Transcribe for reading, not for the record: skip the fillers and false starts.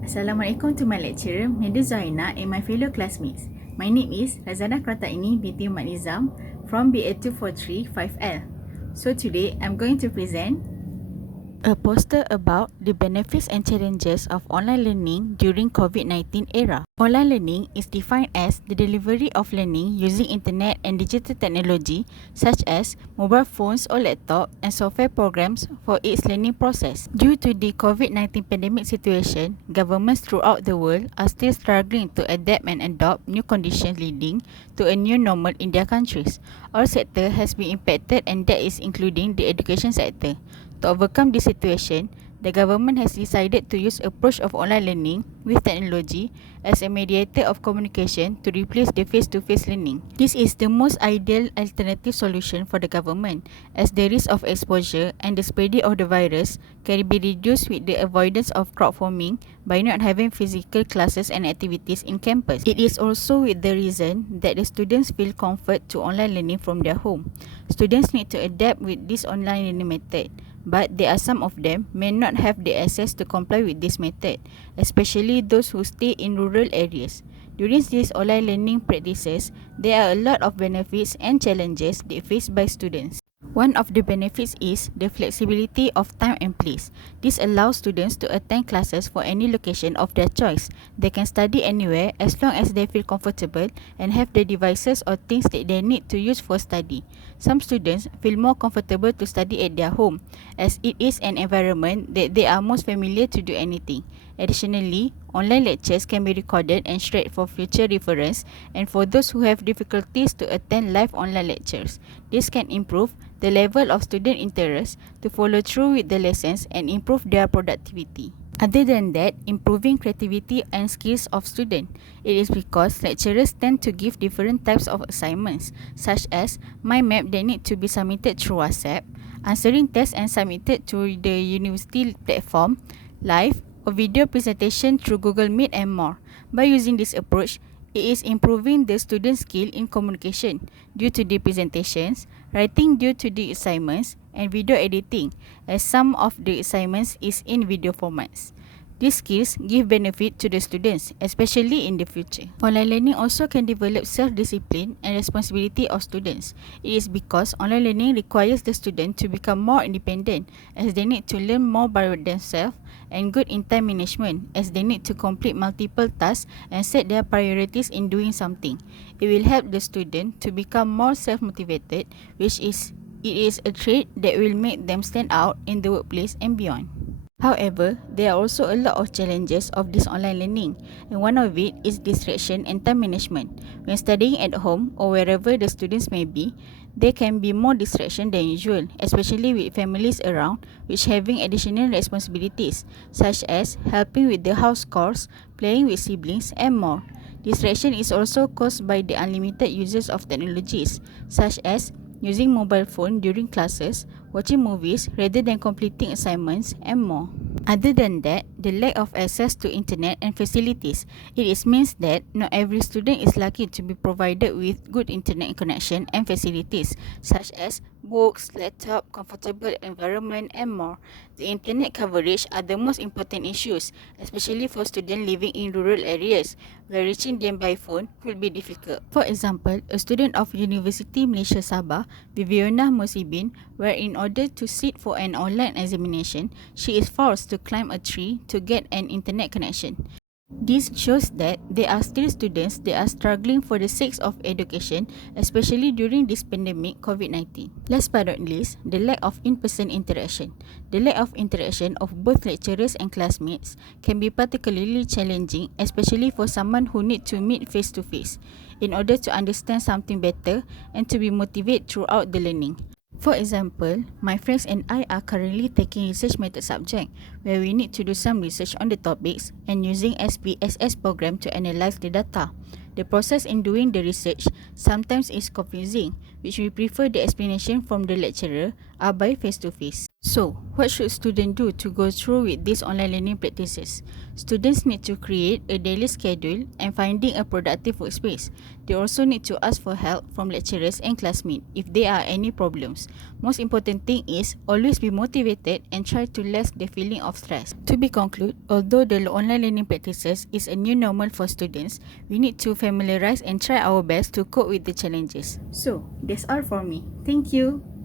Assalamualaikum to my lecturer, Madam Zuhaina and my fellow classmates. My name is Razzanah Qurratuaini Binti from BA243 5L. So today I'm going to present a poster about the benefits and challenges of online learning during COVID-19 era. Online learning is defined as the delivery of learning using internet and digital technology such as mobile phones or laptop and software programs for its learning process. Due to the COVID-19 pandemic situation, governments throughout the world are still struggling to adapt and adopt new conditions leading to a new normal in their countries. All sectors has been impacted and that is including the education sector. To overcome this situation, the government has decided to use approach of online learning with technology as a mediator of communication to replace the face-to-face learning. This is the most ideal alternative solution for the government as the risk of exposure and the spreading of the virus can be reduced with the avoidance of crowd forming by not having physical classes and activities in campus. It is also with the reason that the students feel comfort to online learning from their home. Students need to adapt with this online learning method, but there are some of them may not have the access to comply with this method, especially those who stay in rural areas. During these online learning practices, there are a lot of benefits and challenges they faced by students. One of the benefits is the flexibility of time and place. This allows students to attend classes for any location of their choice. They can study anywhere as long as they feel comfortable and have the devices or things that they need to use for study. Some students feel more comfortable to study at their home as it is an environment that they are most familiar to do anything. Additionally, online lectures can be recorded and shared for future reference and for those who have difficulties to attend live online lectures. This can improve the level of student interest to follow through with the lessons and improve their productivity. Other than that, improving creativity and skills of students. It is because lecturers tend to give different types of assignments, such as mind map that need to be submitted through WhatsApp, answering tests and submitted to the university platform, live, or video presentation through Google Meet and more. By using this approach, it is improving the student's skill in communication due to the presentations, writing due to the assignments, and video editing, as some of the assignments is in video formats. These skills give benefit to the students, especially in the future. Online learning also can develop self-discipline and responsibility of students. It is because online learning requires the student to become more independent as they need to learn more by themselves, and good in time management as they need to complete multiple tasks and set their priorities in doing something. It will help the student to become more self-motivated, it is a trait that will make them stand out in the workplace and beyond. However, there are also a lot of challenges of this online learning, and one of it is distraction and time management. When studying at home or wherever the students may be, there can be more distraction than usual, especially with families around which having additional responsibilities, such as helping with the house chores, playing with siblings, and more. Distraction is also caused by the unlimited uses of technologies, such as using mobile phone during classes, watching movies rather than completing assignments, and more. Other than that, the lack of access to internet and facilities. Means that not every student is lucky to be provided with good internet connection and facilities, such as books, laptop, comfortable environment, and more. The internet coverage are the most important issues, especially for students living in rural areas, where reaching them by phone will be difficult. For example, a student of University Malaysia Sabah, Viviana Musibin, where in order to sit for an online examination, she is forced to climb a tree to get an internet connection. This shows that there are still students that are struggling for the sake of education, especially during this pandemic COVID-19. Last but not least, the lack of in-person interaction. The lack of interaction of both lecturers and classmates can be particularly challenging, especially for someone who need to meet face-to-face in order to understand something better and to be motivated throughout the learning. For example, my friends and I are currently taking research method subject where we need to do some research on the topics and using SPSS program to analyze the data. The process in doing the research sometimes is confusing, which we prefer the explanation from the lecturer are by face-to-face. So, what should students do to go through with these online learning practices? Students need to create a daily schedule and finding a productive workspace. They also need to ask for help from lecturers and classmates if there are any problems. Most important thing is always be motivated and try to lessen the feeling of stress. To be concluded, although the online learning practices is a new normal for students, we need to familiarize and try our best to cope with the challenges. So, that's all for me. Thank you.